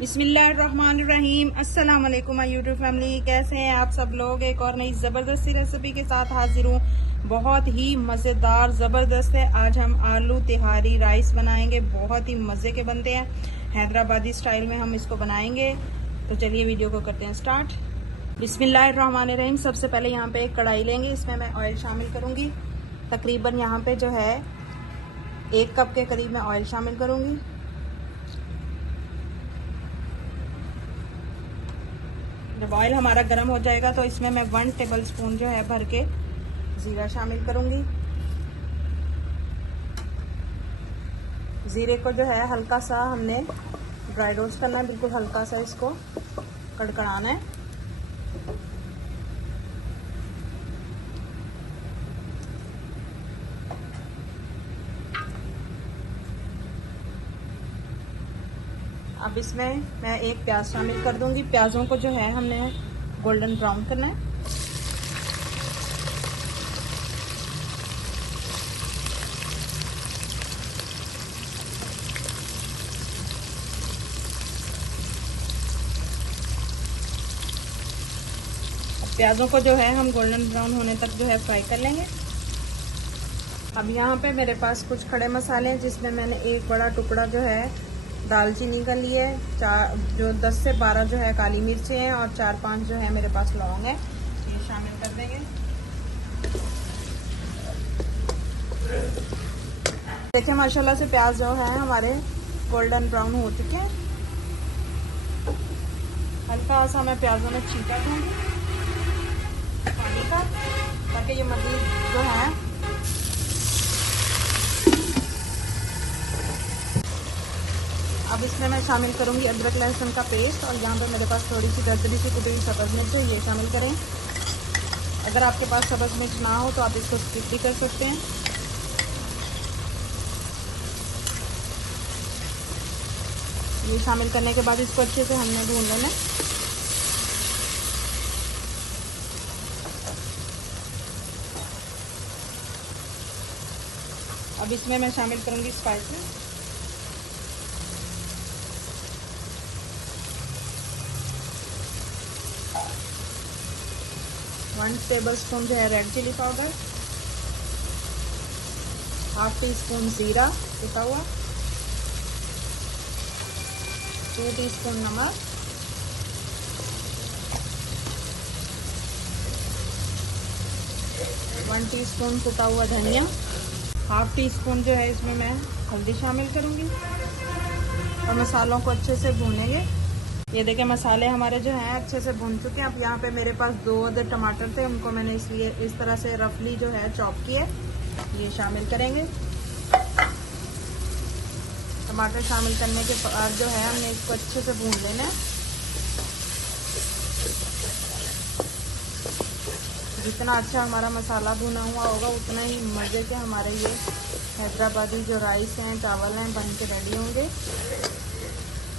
बिस्मिल्लाहिर्रहमानिर्रहीम। अस्सलाम वालेकुम माय यूट्यूब फैमिली, कैसे हैं आप सब लोग। एक और नई ज़बरदस्ती रेसिपी के साथ हाजिर हूँ। बहुत ही मज़ेदार ज़बरदस्त है। आज हम आलू तिहारी राइस बनाएंगे। बहुत ही मज़े के बनते हैं, हैदराबादी स्टाइल में हम इसको बनाएंगे। तो चलिए वीडियो को करते हैं स्टार्ट। बिस्मिल्लाहिर्रहमानिर्रहीम। सबसे पहले यहाँ पे एक कढ़ाई लेंगे, इसमें मैं ऑयल शामिल करूँगी। तकरीबन यहाँ पे जो है 1 कप के करीब मैं ऑयल शामिल करूँगी। जब ऑयल हमारा गर्म हो जाएगा तो इसमें मैं 1 टेबल स्पून जो है भर के जीरा शामिल करूंगी। जीरे को जो है हल्का सा हमने ड्राई रोस्ट करना है, बिल्कुल हल्का सा इसको कड़कड़ाना है। अब इसमें मैं एक प्याज शामिल कर दूंगी। प्याजों को जो है हमने गोल्डन ब्राउन करना है। प्याजों को जो है हम गोल्डन ब्राउन होने तक जो है फ्राई कर लेंगे। अब यहाँ पे मेरे पास कुछ खड़े मसाले हैं, जिसमें मैंने एक बड़ा टुकड़ा जो है दालचीनी का लिए, 10 से 12 जो है काली मिर्चें हैं और 4-5 जो है मेरे पास लौंग है, ये शामिल कर देंगे। देखिए माशाल्लाह से प्याज जो है हमारे गोल्डन ब्राउन हो चुके हैं। हल्का सा मैं प्याजों में छींटा दूंगी पानी का, ताकि ये मज़ीद जो है अब इसमें मैं शामिल करूंगी अदरक लहसुन का पेस्ट। और यहाँ पे मेरे पास थोड़ी सी दरदरी सी कुटी हुई सब्ज़ मिर्च है, ये शामिल करें। अगर आपके पास सब्ज़ मिर्च ना हो तो आप इसको स्किप भी कर सकते हैं। ये शामिल करने के बाद इसको अच्छे से हमने भून लेना है। अब इसमें मैं शामिल करूंगी स्पाइसेस। वन टेबल स्पून जो है रेड चिली पाउडर, 1/2 टीस्पून जीरा पिसा हुआ, 2 टीस्पून नमक, 1 टीस्पून कुटा हुआ धनिया, 1/2 टीस्पून जो है इसमें मैं हल्दी शामिल करूंगी और मसालों को अच्छे से भूनेंगे। ये देखें मसाले हमारे जो हैं अच्छे से भून चुके हैं। अब यहाँ पे मेरे पास 2 अदर टमाटर थे, उनको मैंने इसलिए इस तरह से रफली जो है चॉप किए, ये शामिल करेंगे। टमाटर शामिल करने के बाद जो है हमने इसको अच्छे से भून लेना है। जितना अच्छा हमारा मसाला भुना हुआ होगा उतना ही मज़े के हमारे ये हैदराबादी जो राइस हैं, चावल हैं, बन के रेडी होंगे।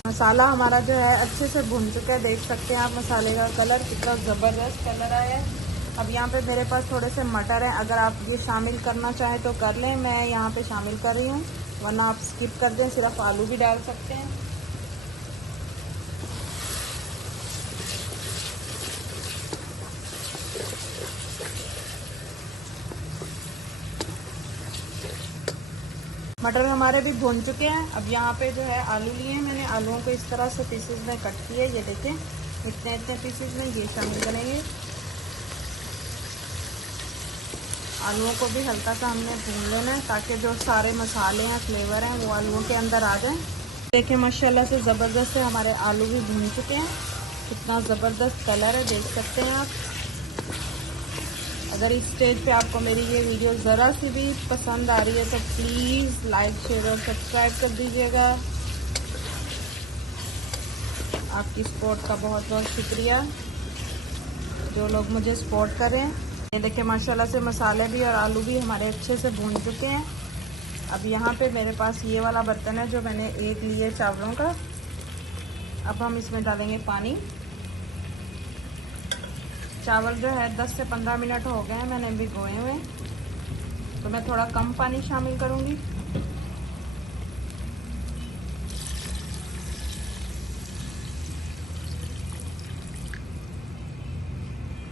मसाला हमारा जो है अच्छे से भुन चुका है, देख सकते हैं आप मसाले का कलर कितना ज़बरदस्त कलर आया है। अब यहाँ पे मेरे पास थोड़े से मटर हैं, अगर आप ये शामिल करना चाहें तो कर लें, मैं यहाँ पे शामिल कर रही हूँ, वरना आप स्किप कर दें, सिर्फ आलू भी डाल सकते हैं। मटर हमारे भी भून चुके हैं। अब यहाँ पे जो है आलू लिए हैं मैंने, आलूओं को इस तरह से पीसेस में कट किए, ये देखें इतने इतने पीसेस में, ये शामिल करेंगे। आलूओं को भी हल्का सा हमने भून लेना है, ताकि जो सारे मसाले हैं, फ्लेवर हैं, वो आलूओं के अंदर आ जाएं। देखिए माशाल्लाह से ज़बरदस्त है, हमारे आलू भी भून चुके हैं। कितना ज़बरदस्त कलर है, देख सकते हैं आप। अगर इस स्टेज पे आपको मेरी ये वीडियो ज़रा सी भी पसंद आ रही है तो प्लीज़ लाइक, शेयर और सब्सक्राइब कर दीजिएगा। आपकी सपोर्ट का बहुत बहुत शुक्रिया, जो लोग मुझे सपोर्ट करें। ये देखिए माशाल्लाह से मसाले भी और आलू भी हमारे अच्छे से भून चुके हैं। अब यहाँ पे मेरे पास ये वाला बर्तन है जो मैंने एक लिए चावलों का। अब हम इसमें डालेंगे पानी। चावल जो है 10 से 15 मिनट हो गए हैं मैंने भिगोए हुए, तो मैं थोड़ा कम पानी शामिल करूँगी।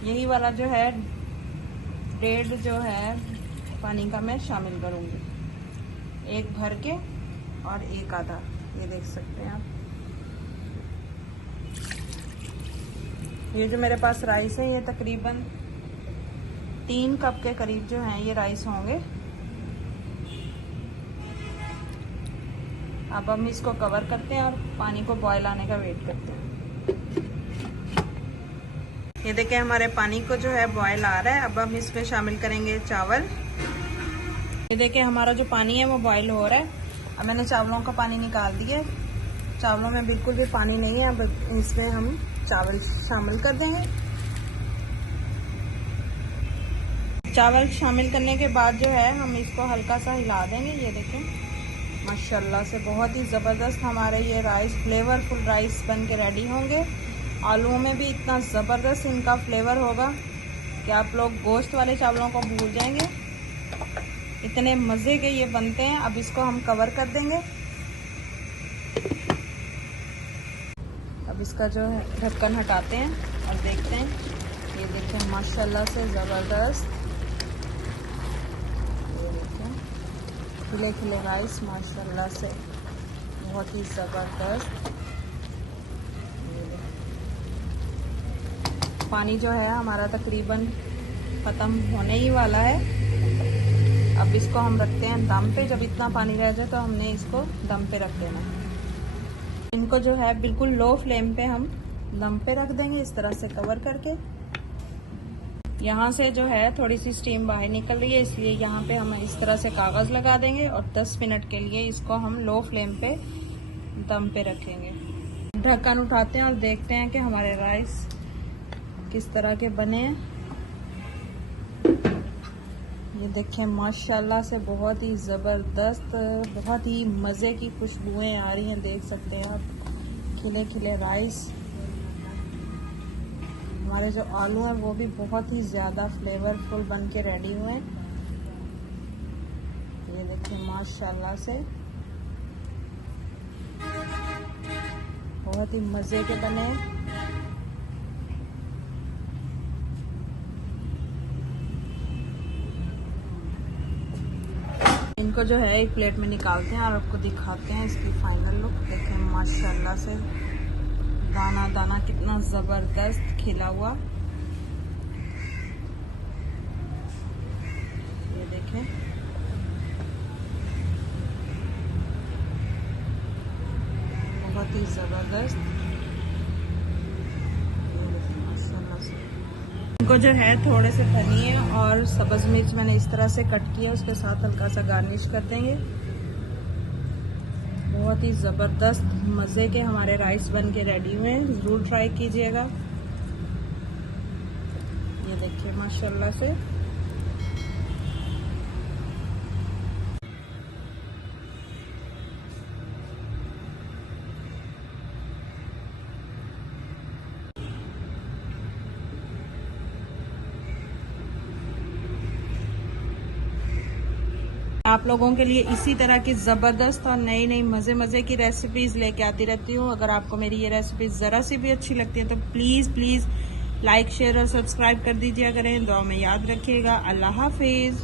यही वाला जो है 1.5 जो है पानी का मैं शामिल करूँगी, एक भर के और एक आधा, ये देख सकते हैं आप। ये जो मेरे पास राइस है ये तकरीबन 3 कप के करीब जो है ये राइस होंगे। अब हम इसको कवर करते हैं और पानी को बॉयल आने का वेट करते हैं। ये देखिए हमारे पानी को जो है बॉयल आ रहा है। अब हम इसमें शामिल करेंगे चावल। ये देखिए हमारा जो पानी है वो बॉयल हो रहा है। अब मैंने चावलों का पानी निकाल दिया। चावलों में बिल्कुल भी पानी नहीं है। अब इसमें हम चावल शामिल कर देंगे। चावल शामिल करने के बाद जो है हम इसको हल्का सा हिला देंगे। ये देखें माशाल्लाह से बहुत ही ज़बरदस्त हमारे ये राइस, फ्लेवरफुल राइस बन के रेडी होंगे। आलूओं में भी इतना ज़बरदस्त इनका फ्लेवर होगा कि आप लोग गोश्त वाले चावलों को भूल जाएंगे, इतने मज़े के ये बनते हैं। अब इसको हम कवर कर देंगे। अब इसका जो है ढक्कन हटाते हैं और देखते हैं। ये देखें माशाल्लाह से ज़बरदस्त, ये देखें खिले खिले राइस माशाल्लाह से बहुत ही ज़बरदस्त। पानी जो है हमारा तकरीबन ख़त्म होने ही वाला है। अब इसको हम रखते हैं दम पे। जब इतना पानी रह जाए तो हमने इसको दम पे रख देना है। इनको जो है बिल्कुल लो फ्लेम पे हम दम पे रख देंगे, इस तरह से कवर करके। यहाँ से जो है थोड़ी सी स्टीम बाहर निकल रही है, इसलिए यहाँ पे हम इस तरह से कागज़ लगा देंगे और 10 मिनट के लिए इसको हम लो फ्लेम पे दम पे रखेंगे। ढक्कन उठाते हैं और देखते हैं कि हमारे राइस किस तरह के बने हैं। ये देखें माशाल्लाह से बहुत ही ज़बरदस्त, बहुत ही मज़े की खुशबुएं आ रही हैं, देख सकते हैं आप। खिले खिले राइस, हमारे जो आलू हैं वो भी बहुत ही ज़्यादा फ्लेवरफुल बन के रेडी हुए हैं। ये देखें माशाल्लाह से बहुत ही मज़े के बने हैं। इनको जो है एक प्लेट में निकालते हैं और आपको दिखाते हैं इसकी फाइनल लुक। देखें माशाल्लाह से दाना दाना कितना ज़बरदस्त खिला हुआ। ये देखें बहुत ही ज़बरदस्त। माशाल्लाह से इनको जो है थोड़े से धनिया और सब्ज़ मिर्च मैंने इस तरह से कट किया, उसके साथ हल्का सा गार्निश कर देंगे। बहुत ही ज़बरदस्त मज़े के हमारे राइस बन के रेडी हुए हैं, ज़रूर ट्राई कीजिएगा। ये देखिए माशाल्लाह से आप लोगों के लिए इसी तरह की ज़बरदस्त और नई नई मज़े की रेसिपीज़ लेके आती रहती हूँ। अगर आपको मेरी ये रेसिपी ज़रा सी भी अच्छी लगती है तो प्लीज़ लाइक शेयर और सब्सक्राइब कर दीजिए। करें दुआ में याद रखिएगा। अल्लाह हाफिज़।